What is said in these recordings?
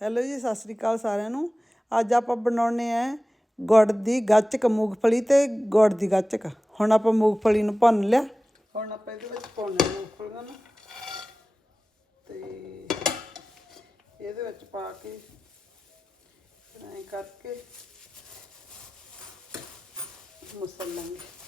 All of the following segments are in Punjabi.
ਹੈਲੋ ਜੀ, ਸਤਿ ਸ੍ਰੀ ਅਕਾਲ ਸਾਰਿਆਂ ਨੂੰ। ਅੱਜ ਆਪਾਂ ਬਣਾਉਣੇ ਆ ਗੁੜ ਦੀ ਗੱਚਕ, ਮੂੰਗਫਲੀ ਤੇ ਗੁੜ ਦੀ ਗੱਚਕ। ਹੁਣ ਆਪਾਂ ਮੂੰਗਫਲੀ ਨੂੰ ਭੁੰਨ ਲਿਆ। ਹੁਣ ਆਪਾਂ ਇਹਦੇ ਵਿੱਚ ਪਾਉਣੇ ਮੂੰਗਫਲੀਆਂ ਨੂੰ। ਤੇ ਇਹਦੇ ਵਿੱਚ ਪਾ ਕੇ ਐਂ ਕਰਕੇ ਮਸਾਲਾਂਗੇ ਆ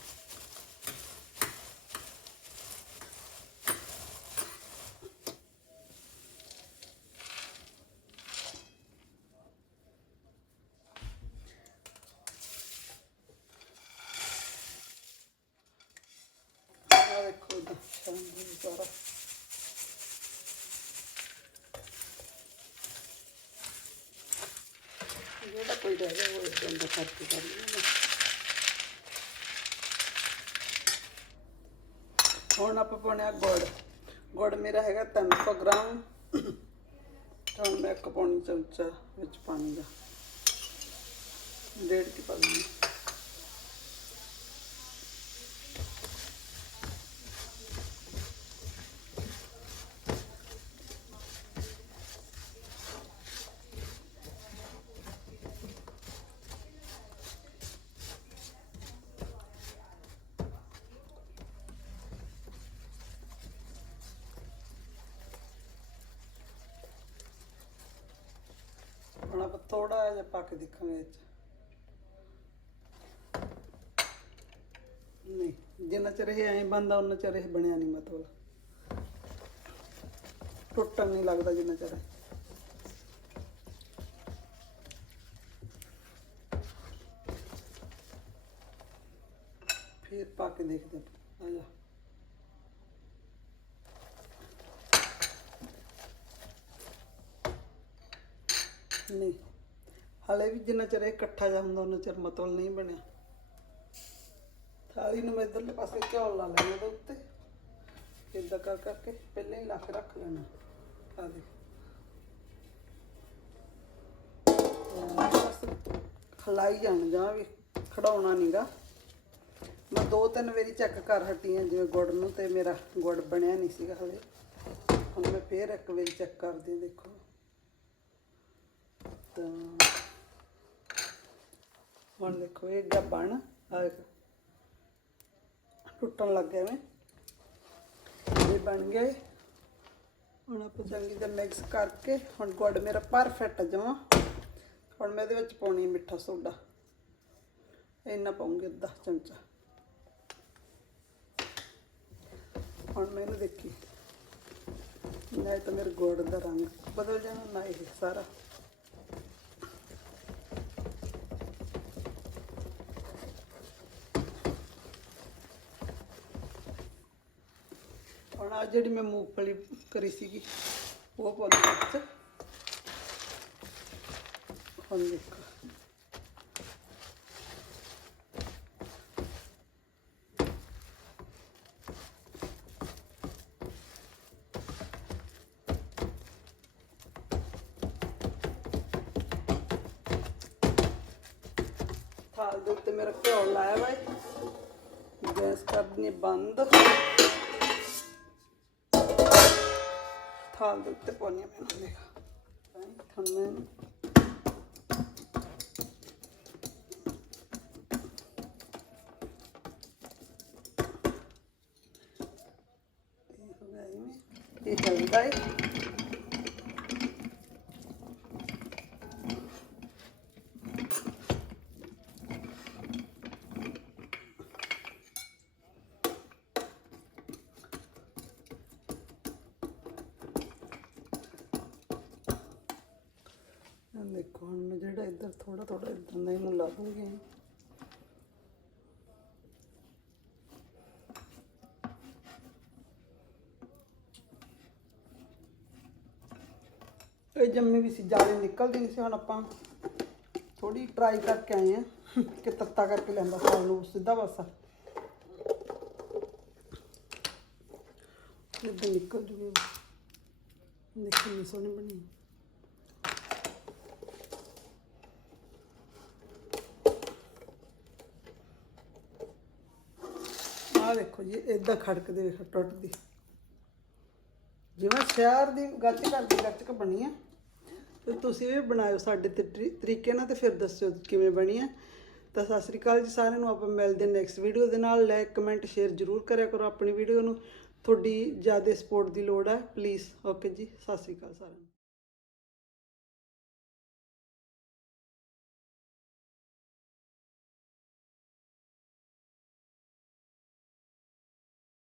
ਦੇਖੋ ਇਹਦਾ ਜਿਹੜਾ ਕੋਈ ਰਹਿ ਗਿਆ ਉਹ ਇਦਾਂ ਦਾ ਕਰਕੇ ਕਰ ਲੈਣਾ ਹੁਣ ਆਪਾਂ ਪਾਉਣਾ ਗੁੜ। ਗੁੜ ਮੇਰਾ ਹੈਗਾ 300 ਗ੍ਰਾਮ। ਹੁਣ ਮੈਂ ਇੱਕ ਪੌਣੀ ਚਮਚਾ ਵਿੱਚ ਪਾਣੀ ਦਾ। ਡੇਢ ਕੀ ਪਾ ਦਿੰਦੀ ਹੁਣ ਆਪਾਂ ਥੋੜਾ ਜਿਹਾ ਪਾ ਕੇ ਦੇਖਾਂਗੇ ਇਹ 'ਚ। ਨਹੀਂ, ਜਿੰਨਾ ਚਿਰ ਇਹ ਐਂ ਬੰਦਾ ਉਹਨਾਂ ਚਿਰ ਇਹ ਬਣਿਆ ਨਹੀਂ ਮਤਲਬ। ਟੁੱਟਣ ਨਹੀਂ ਲੱਗਦਾ ਜਿੰਨਾ ਚਿਰ। ਫਿਰ ਪਾ ਕੇ ਦੇਖਦੇ ਆ ਜਾ। ਨਹੀਂ। ਹਲੇ ਵੀ ਜਿੰਨਾ ਚਿਰ ਇਹ ਇਕੱਠਾ ਜਿਹਾ ਹੁੰਦਾ ਉਹਨਾਂ ਚਿਰ ਮਤਲਬ ਨਹੀਂ ਬਣਿਆ। ਥਾਲੀ ਨੂੰ ਮੈਂ ਇਧਰਲੇ ਪਾਸੇ ਘਿਓ ਲਾ ਲੈਣਾ ਉਹਦੇ ਉੱਤੇ। ਇਦਾਂ ਕਰ ਕਰਕੇ ਪਹਿਲਾਂ ਹੀ ਲਾ ਕੇ ਰੱਖ ਲੈਣਾ। ਆ ਦੇ ਹਲਾਈ ਜਾਣ ਜਾਂ ਵੀ ਖੜਾਉਣਾ ਨਹੀਂਗਾ ਮੈਂ ਦੋ ਤਿੰਨ ਵਾਰੀ ਚੈੱਕ ਕਰ ਹਟੀ ਆ ਜਿਵੇਂ ਗੁੜ ਨੂੰ ਤੇ ਮੇਰਾ ਗੁੜ ਬਣਿਆ ਨਹੀਂ ਸੀਗਾ ਹਲੇ। ਹੁਣ ਮੈਂ ਫੇਰ ਇੱਕ ਵਾਰੀ ਚੈੱਕ ਕਰਦੀ ਦੇਖੋ। ਤਾਂ ਹੁਣ ਦੇਖੋ ਇਹ ਗਾ ਬਣ ਟੁੱਟਣ ਲੱਗ ਗਿਆ ਮੈਂ ਇਹ ਬਣ ਗਏ ਹੁਣ ਆਪਾਂ ਚੰਗੀ ਤਰ੍ਹਾਂ ਮਿਕਸ ਕਰਕੇ, ਹੁਣ ਗੁੜ ਮੇਰਾ ਪਰਫੈਕਟ ਜਮਾ। ਹੁਣ ਮੈਂ ਇਹਦੇ ਵਿੱਚ ਪਾਉਣੀ ਮਿੱਠਾ ਸੋਡਾ। ਇੰਨਾ ਪਾਉਂਗੀ ਅੱਧਾ ਚਮਚਾ। ਹੁਣ ਮੈਂ ਇਹਨੂੰ ਦੇਖੀ। ਨਾ ਇਹ ਤਾਂ ਮੇਰੇ ਗੁੜ ਦਾ ਰੰਗ ਬਦਲ ਜਾਣਾ, ਨਾ ਇਹ ਸਾਰਾ। ਹੁਣ ਆ ਜਿਹੜੀ ਮੈਂ ਮੂੰਗਫਲੀ ਕਰੀ ਸੀਗੀ, ਉਹ ਪਾਉਂਦੀ ਵਿੱਚ। ਹੁਣ ਦੇਖੋ। ਥਾਲ ਦੇ ਉੱਤੇ ਮੇਰਾ ਘਿਓ ਲਾਇਆ ਵਾ ਗੈਸ ਕਰ ਦਿੰਦੀ ਬੰਦ। ਥਾਲ ਦੇ ਉੱਤੇ ਪਾਉਣੀ ਆ ਮੈਨੂੰ ਦੇਖ ਤੁਹਾਨੂੰ ਇਹ ਚੱਲਦਾ ਹੈ ਆਹ ਦੇਖੋ ਹੁਣ ਮੈਂ ਥੋੜਾ ਥੋੜਾ ਇੱਧਰ ਦਾ ਇਹਨੂੰ ਲਾ ਦੂੰਗੀ। ਇਹ ਜੰਮੀ ਵੀ ਸੀ, ਜਾਲੇ ਨਿਕਲਦੀ ਨਹੀਂ ਸੀ, ਹੁਣ ਆਪਾਂ ਥੋੜੀ ਟਰਾਈ ਕਰਕੇ ਆਏ ਆ ਕਿ ਤੱਤਾ ਕਰਕੇ ਲੈਂਦਾ ਸਾਲ ਨੂੰ ਸਿੱਧਾ ਪਾਸਾ ਇੱਦਾਂ ਨਿਕਲ ਜੂਗੀ। ਦੇਖੀ ਨਹੀਂ ਸੋਹਣੀ ਬਣੀ। ਆਹ ਵੇਖੋ ਜੀ ਇਦਾਂ ਖੜਕਦੇ ਵੇਖੋ ਟੁੱਟਦੀ ਜਿਵੇਂ ਸ਼ਹਿਰ ਦੀ ਗੱਚ ਕਰਦੀ, ਗੱਚਕ ਬਣੀ ਆ। ਤੇ ਤੁਸੀਂ ਵੀ ਬਣਾਇਓ ਸਾਡੇ ਤੇ ਤਰੀ- ਤਰੀਕੇ ਨਾਲ ਤੇ ਫਿਰ ਦੱਸਿਓ ਕਿਵੇਂ ਬਣੀ ਹੈ ਤਾਂ ਸਤਿ ਸ੍ਰੀ ਅਕਾਲ ਜੀ ਸਾਰਿਆਂ ਨੂੰ, ਆਪਾਂ ਮਿਲਦੇ ਨੈਕਸਟ ਵੀਡੀਓ ਦੇ ਨਾਲ। ਲਾਈਕ ਕਮੈਂਟ ਸ਼ੇਅਰ ਜ਼ਰੂਰ ਕਰਿਆ ਕਰੋ ਆਪਣੀ ਵੀਡੀਓ ਨੂੰ। ਤੁਹਾਡੀ ਜ਼ਿਆਦਾ ਸਪੋਰਟ ਦੀ ਲੋੜ ਹੈ ਪਲੀਜ਼ ਓਕੇ ਜੀ, ਸਤਿ ਸ੍ਰੀ ਅਕਾਲ ਸਾਰਿਆਂ ਨੂੰ।